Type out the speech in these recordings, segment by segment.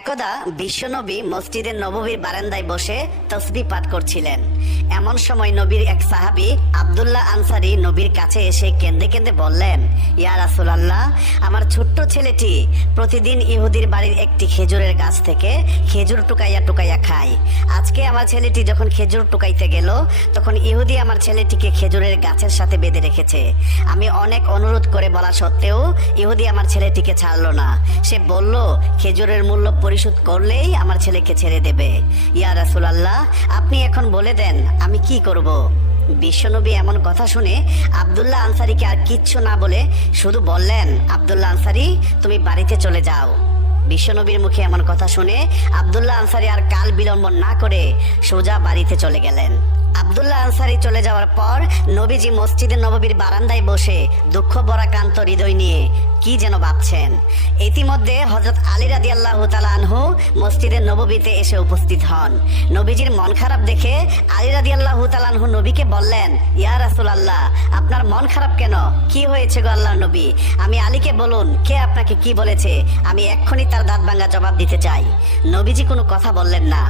একদা বিশ্বনবী মসজিদের নববীর বারান্দায় বসে তসবি পাঠ করছিলেন। এমন সময় নবীর এক সাহাবী আব্দুল্লাহ আনসারি নবীর কাছে এসে কেঁদে কেঁদে বললেন, ইয়া রাসূলুল্লাহ, আমার ছোট্ট ছেলেটি প্রতিদিন ইহুদির বাড়ির একটি খেজুরের গাছ থেকে খেজুর টুকাইয়া টুকাইয়া খায়। আজকে আমার ছেলেটি যখন খেজুর টুকাইতে গেল, তখন ইহুদি আমার ছেলেটিকে খেজুরের গাছের সাথে বেঁধে রেখেছে। আমি অনেক অনুরোধ করে বলা সত্ত্বেও ইহুদি আমার ছেলেটিকে ছাড়লো না। সে বলল, খেজুরের মূল্য পরিশোধ করলেই আমার ছেলেকে ছেড়ে দেবে। ইয়া রাসূলুল্লাহ, আপনি এখন বলে দেন আমি কি করব? বিশ্বনবী এমন কথা শুনে আবদুল্লাহ আনসারিকে আর কিচ্ছু না বলে শুধু বললেন, আবদুল্লাহ আনসারি, তুমি বাড়িতে চলে যাও। বিশ্বনবীর মুখে এমন কথা শুনে আবদুল্লাহ আনসারি আর কাল বিলম্ব না করে সোজা বাড়িতে চলে গেলেন। আবদুল্লাহ আনসারি চলে যাওয়ার পর নবীজি মসজিদে নববীর বারান্দায় বসে দুঃখ বরাক্রান্ত হৃদয় নিয়ে কি যেন ভাবছেন? ইতিমধ্যে হজরত আলী রাদি আল্লাহ আনহু মসজিদের নববীতে এসে উপস্থিত হন। নবীজির মন খারাপ দেখে আলী রাদি আল্লাহ আনহু নবীকে বললেন, ইয়া রাসুল আল্লাহ আপনার মন খারাপ কেন? কি হয়েছে গো আল্লাহ নবী? আমি আলীকে বলুন, কে আপনাকে কি বলেছে? আমি এক্ষুনি তার দাঁত ভাঙ্গা জবাব দিতে চাই। নবীজি কোনো কথা বললেন না।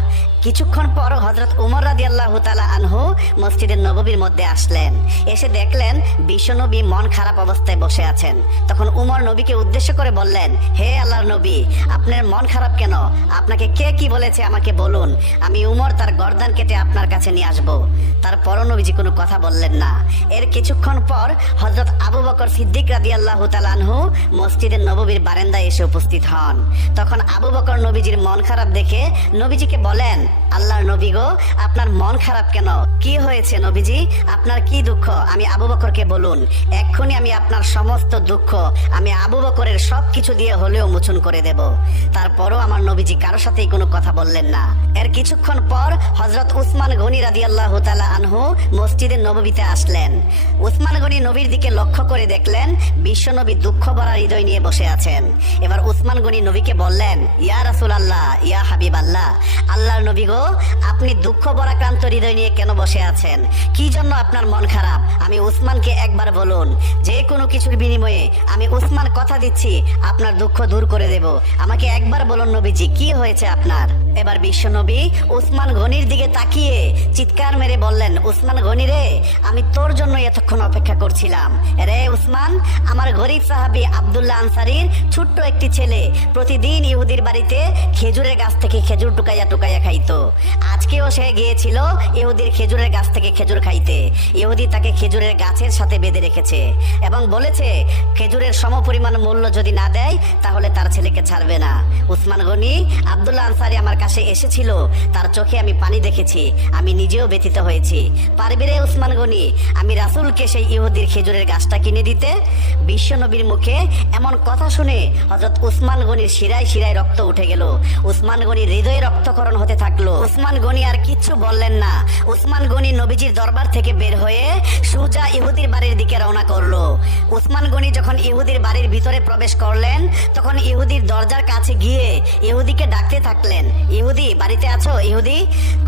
কিছুক্ষণ পর হজরত উমর রাদি আল্লাহ আনহু মসজিদের নববীর মধ্যে আসলেন। এসে দেখলেন বিশ্বনবী মন খারাপ অবস্থায় বসে আছেন। তখন উমর নবীকে উদ্দেশ্য করে বললেন, হে আল্লাহর নবী, আপনার মন খারাপ কেন? আপনাকে কে কি বলেছে আমাকে বলুন। আমি উমর তার গর্দান কেটে আপনার কাছে নিয়ে আসব। তারপরও নবীজি কোনো কথা বললেন না। এর কিছুক্ষণ পর হজরত আবু বকর সিদ্দিক রাদি আল্লাহ আনহু মসজিদের নববীর বারান্দায় এসে উপস্থিত হন। তখন আবু বকর নবীজির মন খারাপ দেখে নবীজিকে বলেন আল্লাহর নবী গো, আপনার মন খারাপ কেন? কি হয়েছে নবীজি? আপনার কি দুঃখ? আমি আবু বকরকে বলুন, এক্ষুনি আমি আপনার সমস্ত দুঃখ আমি আবু বকরের সব কিছু দিয়ে হলেও মোচন করে দেব। তারপরও আমার নবীজি কারও সাথেই কোনো কথা বললেন না। এর কিছুক্ষণ পর হজরত উসমান গনি রাদি আল্লাহ তালা আনহু মসজিদের নববীতে আসলেন। উসমান গনি নবীর দিকে লক্ষ্য করে দেখলেন, বিশ্ব নবী দুঃখ ভরা হৃদয় নিয়ে বসে আছেন। এবার উসমান গনি নবীকে বললেন, ইয়া রাসুল আল্লাহ ইয়া হাবিব আল্লাহ আল্লাহর নবী গো আপনি দুঃখ বরাক্রান্ত হৃদয় নিয়ে কেন বসে আছেন? কি জন্য আপনার মন খারাপ? আমি উসমানকে একবার বলুন, যে কোনো কিছুর বিনিময়ে আমি উসমান কথা দিচ্ছি, আপনার দুঃখ দূর করে দেব। আমাকে একবার বলুন নবীজি, কি হয়েছে আপনার? এবার বিশ্ব নবী উসমান গনির দিকে তাকিয়ে চিৎকার মেরে বললেন, উসমান গনি রে, আমি তোর জন্য এতক্ষণ অপেক্ষা করছিলাম। রে উসমান, আমার গরিব সাহাবী আবদুল্লাহ আনসারির ছোট্ট একটি ছেলে প্রতিদিন ইহুদির বাড়িতে খেজুরের গাছ থেকে খেজুর টুকাইয়া টুকাইয়া খাইতো। আজকেও সে গিয়েছিল ইহুদির খেজুরের গাছ থেকে খেজুর খাইতে। ইহুদি তাকে খেজুরের গাছের সাথে বেঁধে রেখেছে এবং বলেছে, খেজুরের সমপরিমাণ মূল্য যদি না দেয়, তাহলে তার ছেলেকে ছাড়বে না। উসমান গনি, আব্দুল্লাহ আনসারি আমার কাছে এসেছিল। তার চোখে আমি পানি দেখেছি। আমি নিজেও ব্যথিত হয়েছি। পারবি রে উসমান গনি, আমি রাসুলকে সেই ইহুদির খেজুরের গাছটা কিনে দিতে? বিশ্বনবীর মুখে এমন কথা শুনে হজরত উসমান গনির শিরায় শিরায় রক্ত উঠে গেল। উসমান গনির হৃদয়ে রক্তকরণ হতে থাকল। উসমান গনি আর কিচ্ছু বললেন না। উসমান গনি নবীজির দরবার থেকে বের হয়ে সুজা ইহুদির বাড়ির দিকে রওনা করল। উসমান গনি যখন ইহুদির বাড়ির ভিতরে প্রবেশ করলেন, তখন ইহুদির দরজার কাছে গিয়ে ইহুদিকে ডাকতে থাকলেন। ইহুদি, বাড়িতে আছো? ইহুদি,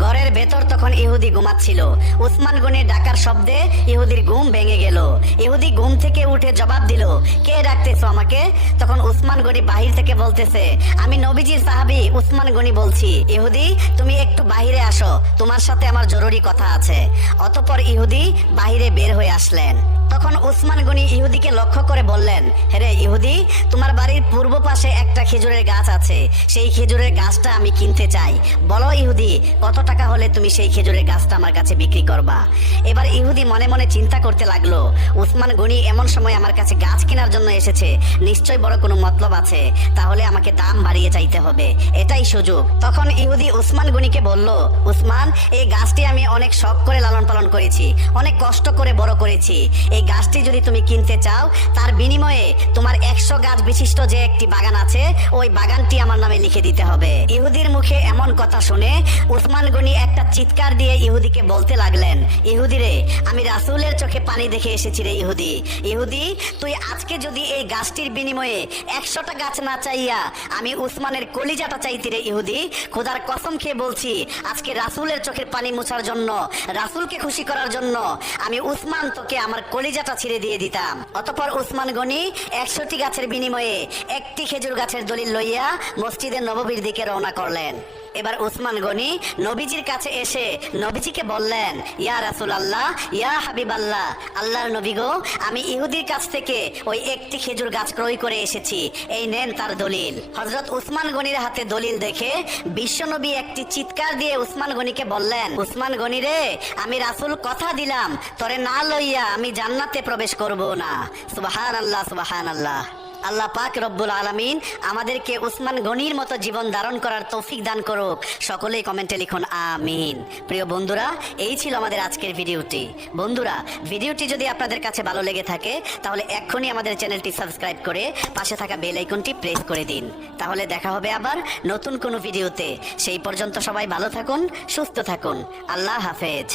ঘরের ভেতর তখন ইহুদি ঘুমাচ্ছিল। উসমান গনি ডাকার শব্দে ইহুদির ঘুম ভেঙে গেল। ইহুদি ঘুম থেকে উঠে জবাব দিল, কে ডাকতেছো আমাকে? তখন উসমান গনি বাহির থেকে বলতেছে, আমি নবীজির সাহাবি উসমান গনি বলছি। ইহুদি, তুমি একটু বাহিরে আসো। তোমার সাথে আমার জরুরি কথা আছে। অতপর ইহুদি বাহিরে বের হয়ে আসলেন। তখন উসমান গনি ইহুদিকে লক্ষ্য করে বললেন হেরে ইহুদি, তোমার বাড়ির পূর্ব পাশে একটা খেজুরের গাছ আছে। সেই খেজুরের গাছটা আমি কিনতে চাই। বলো ইহুদি, কত টাকা হলে তুমি সেই খেজুরের গাছটা আমার কাছে বিক্রি করবা? এবার ইহুদি মনে মনে চিন্তা করতে লাগল, উসমান গনি এমন সময় আমার কাছে গাছ কেনার জন্য এসেছে। নিশ্চয় বড় কোনো মতলব আছে। তাহলে আমাকে দাম বাড়িয়ে চাইতে হবে। এটাই সুযোগ। তখন ইহুদি উসমান গনিকে বলল, উসমান, এই গাছটি আমি অনেক শখ করে লালন পালন করেছি। অনেক কষ্ট করে বড় করেছি। এই গাছটি যদি তুমি কিনতে চাও, তার বিনিময়ে তোমার একশো গাছ বিশিষ্ট যে একটি বাগান আছে, ওই বাগানটি আমার নামে লিখে দিতে হবে। ইহুদির মুখে এমন কথা শুনে উসমান গনি একটা চিৎকার দিয়ে ইহুদিকে বলতে লাগলেন ইহুদি রে আমি রাসূলের চোখে পানি দেখে এসেছি রে ইহুদি। ইহুদি, তুই আজকে যদি এই গাছটির বিনিময়ে একশোটা গাছ না চাইয়া আমি উসমানের কলিজাটা চাইতি রে ইহুদি, খোদার কসম খেয়ে বলছি, আজকে রাসূলের চোখের পানি মোছার জন্য, রাসূলকে খুশি করার জন্য আমি উসমান তোকে আমার কলিজাটা ছিঁড়ে দিয়ে দিতাম। অতপর উসমান গনি একশোটি গাছের বিনিময়ে একটি খেজুর গাছের দলিল লইয়া মসজিদের নববীর দিকে রওনা করলেন। এবার উসমান গনি নবীজির কাছে এসে নবীজিকে বললেন, ইয়া রাসুল আল্লাহ ইয়া হাবিব আল্লাহ আল্লাহর নবী গো, আমি ইহুদির কাছ থেকে ওই একটি খেজুর গাছ ক্রয় করে এসেছি। এই নেন তার দলিল। হজরত উসমান গনির হাতে দলিল দেখে বিশ্বনবী একটি চিৎকার দিয়ে উসমান গনিকে বললেন, উসমান গনি রে, আমি রাসুল কথা দিলাম, তরে না লইয়া আমি জান্নাতে প্রবেশ করব না। সুবাহান আল্লাহ সুবাহান আল্লাহ আল্লাহ পাক রব্বুল আলামিন আমাদেরকে উসমান গনির মতো জীবন ধারণ করার তৌফিক দান করুক। সকলেই কমেন্টে লিখুন, আমিন। প্রিয় বন্ধুরা, এই ছিল আমাদের আজকের ভিডিওটি। বন্ধুরা, ভিডিওটি যদি আপনাদের কাছে ভালো লেগে থাকে, তাহলে এক্ষুনি আমাদের চ্যানেলটি সাবস্ক্রাইব করে পাশে থাকা বেল আইকনটি প্রেস করে দিন। তাহলে দেখা হবে আবার নতুন কোনো ভিডিওতে। সেই পর্যন্ত সবাই ভালো থাকুন, সুস্থ থাকুন। আল্লাহ হাফেজ।